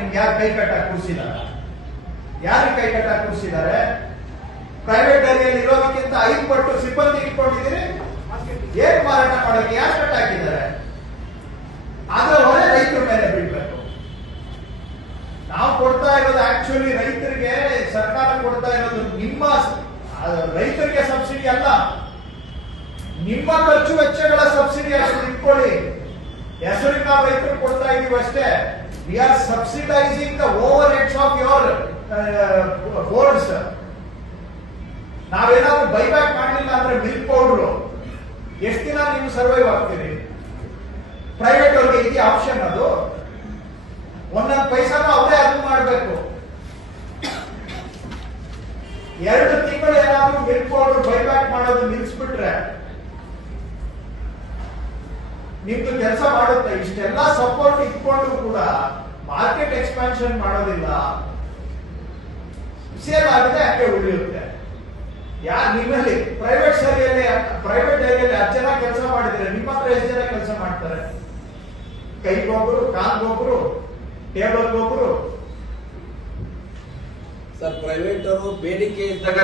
ನಿಮ್ಗೆ ಯಾರು ಕೈ ಕಟ್ಟಾಕ್ ಕೂರಿಸಿದಾರ? ಯಾರು ಕೈ ಕಟ್ಟಾಕ್ ಕೂರಿಸಿದ್ದಾರೆ ಪ್ರೈವೇಟ್ ಡೈರಿಯಲ್ಲಿ ಇರೋದಕ್ಕಿಂತ ಐದು ಪಟ್ಟು ಸಿಬ್ಬಂದಿ ಇಟ್ಕೊಂಡಿದ್ದೀರಿ. ಏನ್ ಮಾರಾಟ ಮಾಡೋಕೆ ಯಾರು ಕಟ್ಟಾಕಿದ್ದಾರೆ? ಆದ್ರೆ ಹೊರೆ ರೈತರ ಮೇಲೆ ಬೀಳ್ಬೇಕು. ನಾವು ಕೊಡ್ತಾ ಇರೋದು ಆಕ್ಚುಲಿ ರೈತರಿಗೆ, ಸರ್ಕಾರ ಕೊಡ್ತಾ ಇರೋದು ನಿಮ್ಮ ರೈತರಿಗೆ ಸಬ್ಸಿಡಿ ಅಲ್ಲ. ನಿಮ್ಮ ಖರ್ಚು ವೆಚ್ಚಗಳ ಸಬ್ಸಿಡಿ ಅಷ್ಟು ಇಟ್ಕೊಳ್ಳಿ. ಹೆಸರಿನ ರೈತರು ಕೊಡ್ತಾ ಇದೀವಿ ಅಷ್ಟೇ. We are subsidising the overheads of your boards ನಾವೇನಾದ್ರೂ ಬೈಬ್ಯಾಕ್ ಮಾಡಲಿಲ್ಲ ಅಂದ್ರೆ ಮಿಲ್ಕ್ ಪೌಡರ್ ಎಷ್ಟು ದಿನ ನೀವು ಸರ್ವೈವ್ ಆಗ್ತೀರಿ? ಪ್ರೈವೇಟ್ ಅವ್ರಿಗೆ ಇದೆಯಾ ಆಪ್ಷನ್ ಅದು? ಒಂದೊಂದು ಪೈಸಾನು ಅವರೇ ಅದು ಮಾಡಬೇಕು. ಎರಡು ತಿಂಗಳು ಏನಾದ್ರೂ ಮಿಲ್ಕ್ ಪೌಡರ್ ಬೈಬ್ಯಾಕ್ ಮಾಡೋದು ನಿಲ್ಸ್ಬಿಟ್ರೆ ನಿಮ್ದು ಕೆಲಸ ಮಾಡುತ್ತೆ. ಇಷ್ಟೆಲ್ಲ ಎಕ್ಸ್ಪಾನ್ಷನ್ ಮಾಡೋದಿಲ್ಲ. ಸೇಲ್ ಆಗಿದೆ ಹಂಗೆ ಉಳಿಯುತ್ತೆ. ಯಾರು ನಿಮ್ಮಲ್ಲಿ? ಪ್ರೈವೇಟ್ ಶಾಲೆಯಲ್ಲಿ ಪ್ರೈವೇಟ್ ಏರಿಯಲ್ಲಿ ಹತ್ತು ಜನ ಕೆಲಸ ಮಾಡಿದ್ರೆ, ನಿಮ್ಮ ಹತ್ರ ಎಷ್ಟು ಜನ ಕೆಲಸ ಮಾಡ್ತಾರೆ? ಕೈಗೊಬ್ರು ಕಾಲ್ಗೊಬ್ರು ಟೇಬಲ್ಗೊಬ್ರು ಸರ್ ಪ್ರೈವೇಟ್ ಅವರು ಬೇಡಿಕೆ ಇದ್ದಾಗ